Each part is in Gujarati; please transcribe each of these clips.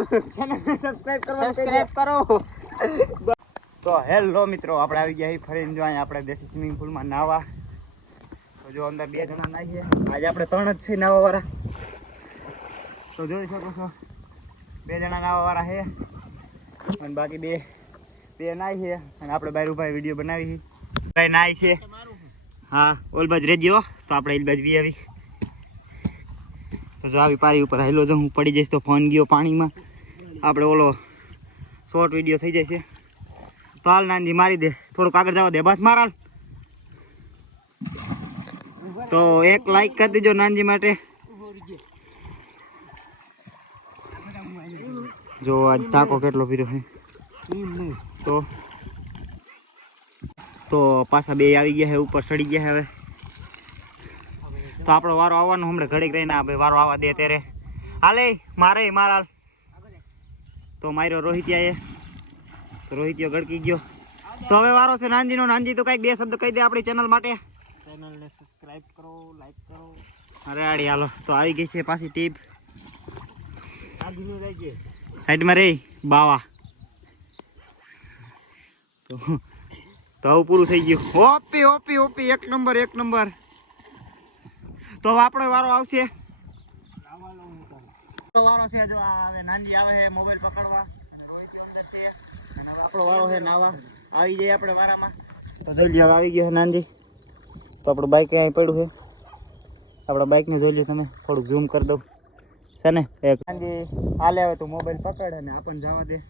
ચેનલને સબસ્ક્રાઇબ કરો તો હેલો મિત્રો આપણે આવી ગયા ફરીને જો અહીંયા આપણે દેશી સ્વિમિંગ પુલમાં નાવા તો જો અંદર 2 જણા નાહીએ આજે આપણે 3 જ છે નાવા વાળા તો જોઈ શકો છો 2 જણા નાવા વાળા છે અને બાકી બે નાહી છે અને આપણે બહાર ઉભા વિડીયો બનાવી ભાઈ નાહી છે હા ઓલ બાજ રેજો તો આપણે એ બાજ બી આવી તો જો આવી પારી ઉપર હેલો જો હું પડી જઈશ તો ફોન ગયો પાણીમાં આપણે ઓલો શોર્ટ વિડીયો થઈ જાય છે તો હાલ નાનજી મારી દે થોડુંક આગળ જવા દે બસ મારા તો એક લાઈક કરી દેજો નાનજી માટે જો આજ ટાકો કેટલો પીરો છે તો પાછા બે આવી ગયા છે ઉપર ચડી ગયા છે હવે તો આપણો વારો આવવાનો હમણાં ઘડીક રહીને આ ભાઈ વારો આવવા દે ત્યારે હાલે મારા તો માર્યો રોહિતિયાએ તો રોહિતિયો ગડકી ગયો તો હવે વારો છે નાનજીનો નાનજી તો કંઈક 2 શબ્દ કહી દે આપણી ચેનલ માટે ચેનલને સબસ્ક્રાઇબ કરો લાઈક કરો અરે આડી હાલો તો આવી ગઈ છે પાછી ટીપ આગળ લઈ ગઈ સાઈડમાં રહી બાવા તો હવે પૂરું થઈ ગયું ઓપી એક નંબર તો આપણો વારો આવશે તો વારો છે જો હવે નાનજી આવે છે મોબાઈલ પકડવા આપણો વારો છે નાવા આવી જાય આપણે વારામાં તો જોઈ લ્યો આવી ગયો છે નાનજી તો આપણું બાઇક અહીં પડ્યું છે આપણા બાઇકને જોઈ લ્યો તમે થોડુંક ઝૂમ કરી દઉં છે ને એક નાનજી હાલે હવે તું મોબાઈલ પકડ અને આપણને જવા દે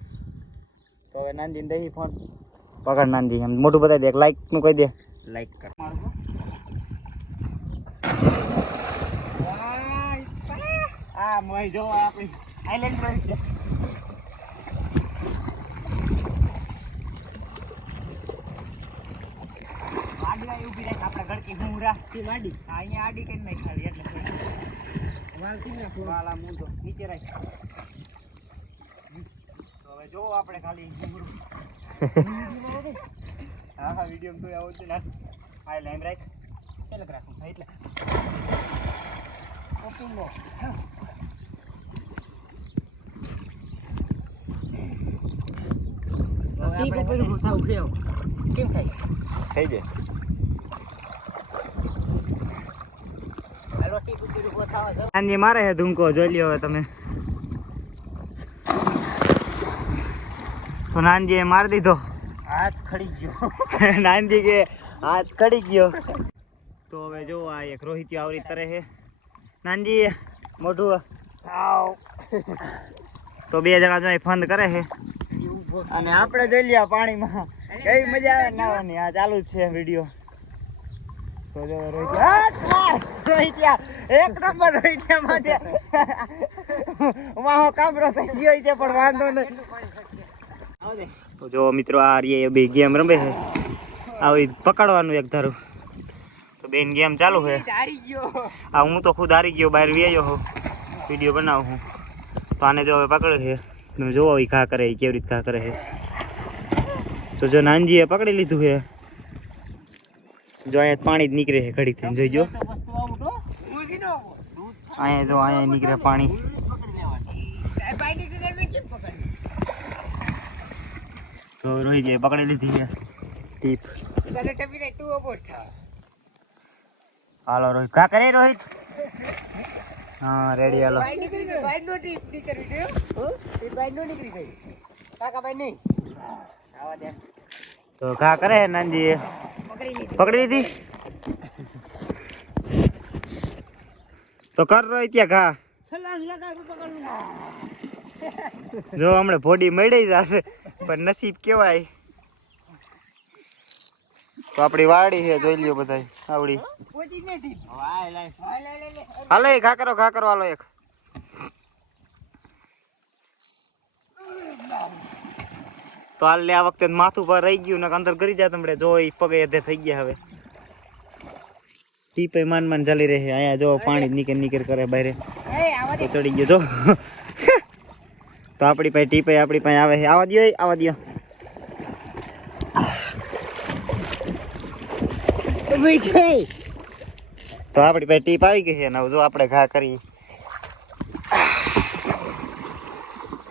તો હવે નાનજીને દઈ ફોન પકડ નાનજી એમ મોટું બતાવી દે એક લાઈક નું કહી દે લાઈક કર આ મોય જો આપણી આઈલેન્ડ પર આડી ઊભી રાખ આપણે ગડકી હું રાખતી માડી અહીંયા આડી કઈ નહીં ખાલી એટલે વાલ થી નાખો વાલા મુંડો નીચે રાખ તો હવે જો આપણે ખાલી હા વિડિયો માં તો આવો છે ના આ લાઈન રાખ એટલે રાખું એટલે ઓપિંગો ટીપ ઉપર ઉઠા ઉઠ્યો કેમ થાય થઈ જાય હાલો ટીપ ઉપર ઉઠા આવો નાનજી મારે હે ધૂમકો જોઈ લ્યો હવે તમે તો નાનજી મારી દીધો હાથ ખડી ગયો નાનજી કે હાથ ખડી ગયો તો હવે જો આ એક રોહિતિયો આવરી તરે છે નાનજી મોઢું આવ તો 2 જણા જો ફંદ કરે છે અને આપણે જોઈ લ્યા પાણીમાં કેવી મજા આવે નાવાની આ ચાલુ જ છે વિડીયો તો જો રોહિતિયા એક નંબર રોહિતિયા માટે વાહો કામરો થઈ ગયો છે પણ વાંધો નહીં તો જો મિત્રો આ રે બે ગેમ રમે છે આવી પકડવાનું એક ધારું તો બેન ગેમ ચાલુ છે આ હું તો ખુદ હારી ગયો બહાર વ્યાયો હું વિડીયો બનાવું હું તો આને જો હવે પકડે છે તમે જોવો એ ઘા કરે કેવી રીતે ઘા કરે છે તો જો નાનજીએ પકડી લીધું છે જો અહીંયા પાણી જ નીકળે છે ઘડીથી જોઈજો અહીંયા જો અહીંયા નીકળે પાણી તો રોહિતએ પકડી લીધી છે ટીપ હાલો રોહિત કા કરે રોહિત હા રેડી હાલો તો કા કરે નાનજી પકડી લીધી તો કર રોહિત ત્યાં ઘા જો હમણાં ભોડી મળી જશે પણ નસીબ કેવાય તો આપડી વાડી છે જોઈ લ્યો બધા આવડી હાલો ઘા કરો હાલો એક તો હાલ લે આ વખતે માથું પર રહી ગયું ને અંદર કરી જાય તમને જો એ પગે અધે થઈ ગયા હવે ટીપે માન ચાલી રહે અહીંયા જો પાણી નીકળ કરે બહાર તો ચડી ગયો જો તો આપણી પાસે ટીપે આપણી પાસે આવે છે આવા દો તો આપણી પાસે ટીપ આવી ગઈ છે ને જો આપણે ઘા કરી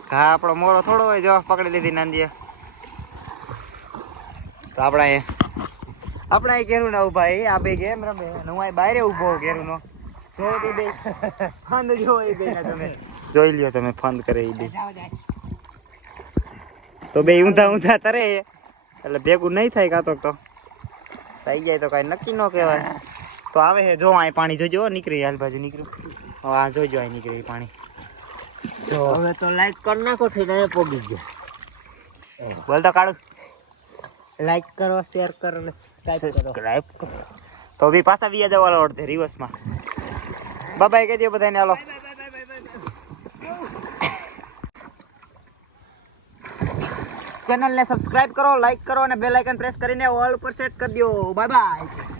હા આપણો મોરો થોડો હોય જો પકડી લીધી નાંદીએ તો આપણા એ ઘેરું ના ઉભા આ બે ગેમ રમે અને હું બહાર ઉભો ઘેરું નો જો બે ફંદ જો એ બે તમે જોઈ લ્યો તમે ફંદ કરે એ બે તો બે ઊંધા તરે એટલે ભેગું નહીં થાય કાં તો થઈ જાય તો કાંઈ નક્કી ન કહેવાય તો આવે છે જો અહીં પાણી જોજો નીકળી હાલ બાજુ નીકળ્યું હવે આ જોજો અહીં નીકળી પાણી જો હવે તો લાઈક કરી નાખો ઠીક પોગી ગયો બોલ તો કાઢું લાઈક કરો શેર કરો અને સબસ્ક્રાઇબ કરો તો બી પાછા બી જવા અડધે રિવર્સમાં બાય કહી દો બધાને હાલો ચેનલને સબસ્ક્રાઇબ કરો લાઈક કરો અને બેલ આઇકન પ્રેસ કરીને ઓલ ઉપર સેટ કરી દો બાય બાય